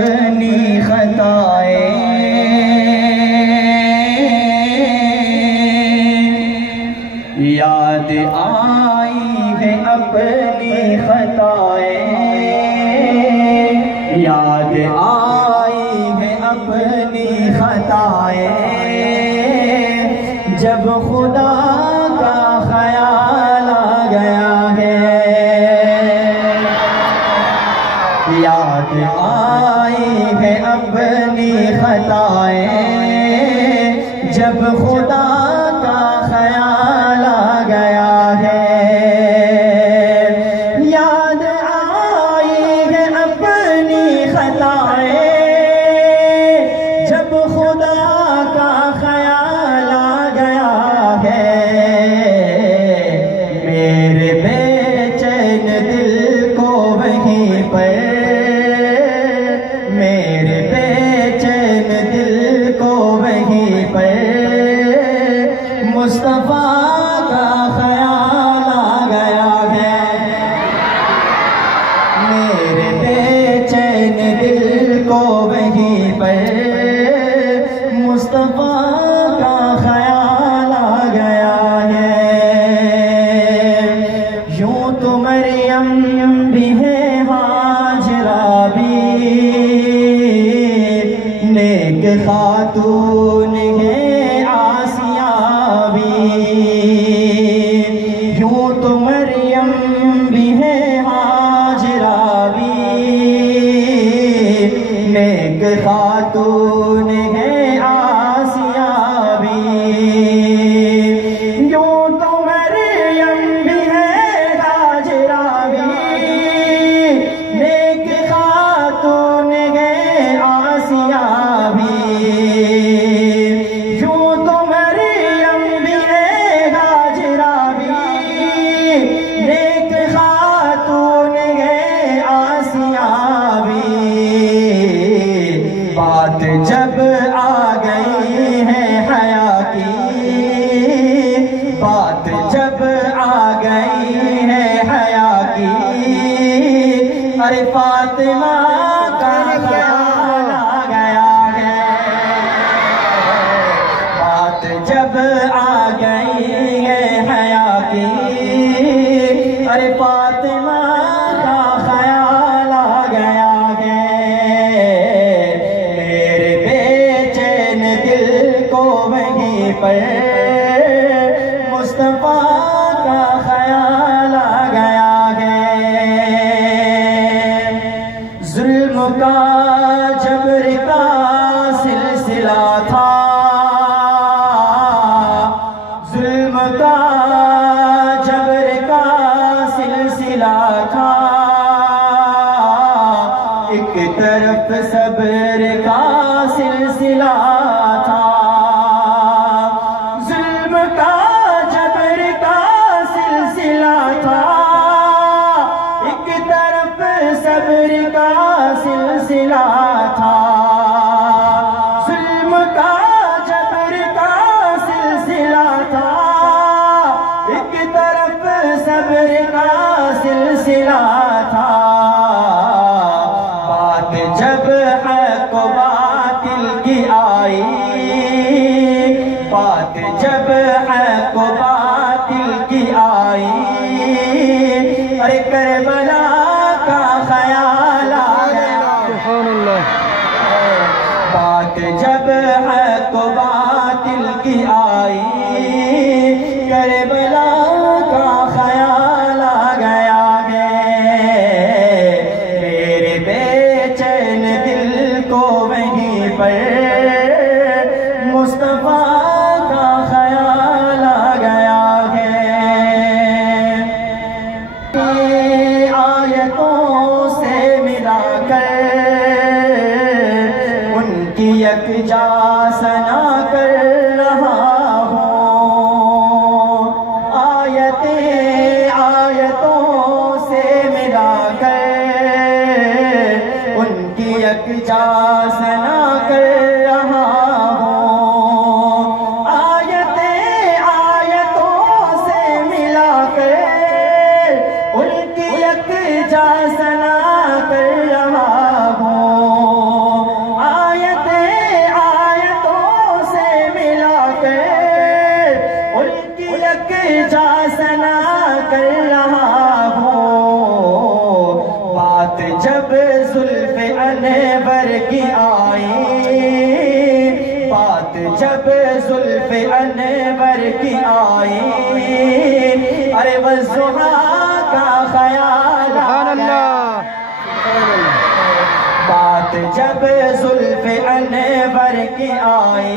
अपनी खताएं याद आई है, अपनी खताएं याद आई है, अपनी खताएं जब खुदा का ख्याल आ गया है। याद आई है अपनी खताएं जब खुदा का ख्याल आ गया है। याद आई है अपनी खताएं जब खुदा का ख्याल आ गया है। मेरे बेचैन दिल को वहीं पर, मेरे बेचैन दिल को वहीं पर मुस्तफा का ख्याल आ गया है। मेरे बेचैन दिल को वहीं पर मुस्तफा का ख्याल आ गया है। यूं तो मरियम भी है, हाजरा भी नेक खातून है, आसिया भी। यूं तो मरियम भी है, हाजरा भी नेक खातून है, आसिया भी। यूं तो मरियम भी है, हाजरा भी नेक खातून है, आसिया भी। यूं तो मरियम भी है, हाजरा भी नेक खातून है, आसिया भी। बात जब आ गई है हया की, बात जब आ गई है हया की, अरे फातिमा का ख्याल आ गया है। बात जब आ गई है हया की, अरे फातिमा का ख्याल आ गया है। मेरे बेचैन दिल को वहीं पर मुस्तफा का ख्याल आ गया है। जुल्म का जबर का सिलसिला था, जुल्म का जबर का सिलसिला था। एक तरफ सब्र का सिलसिला था। जुल्म का जबर का सिलसिला था, एक तरफ सब्र का सिलसिला था। जुल्म का जबर का सिलसिला था, एक तरफ सब्र का सिलसिला था। बात जब हक बातिल की आई, बात जब हक बातिल की आई, अरे करबला का ख्याल आ गया। बात जब हक बातिल की आई, करबला का ख्याल आ गया है। मेरे बेचैन दिल को वहीं पर मुस्तफा का ख्याल आ गया है। आयतों से मिलाकर उनकी यकजा सना कर रहा हूँ। आयतों से मिलाकर उनकी यकजा सना कर रहा हूँ। आयतों से मिलाकर उनकी यकजा सना कर रहा हूँ। जब जुल्फ़े अनवर की आई, बात जब जुल्फ़े अनवर की आई, अरे वज़ुहा का ख़याल आया। बात जब जुल्फ़े अनवर की आई,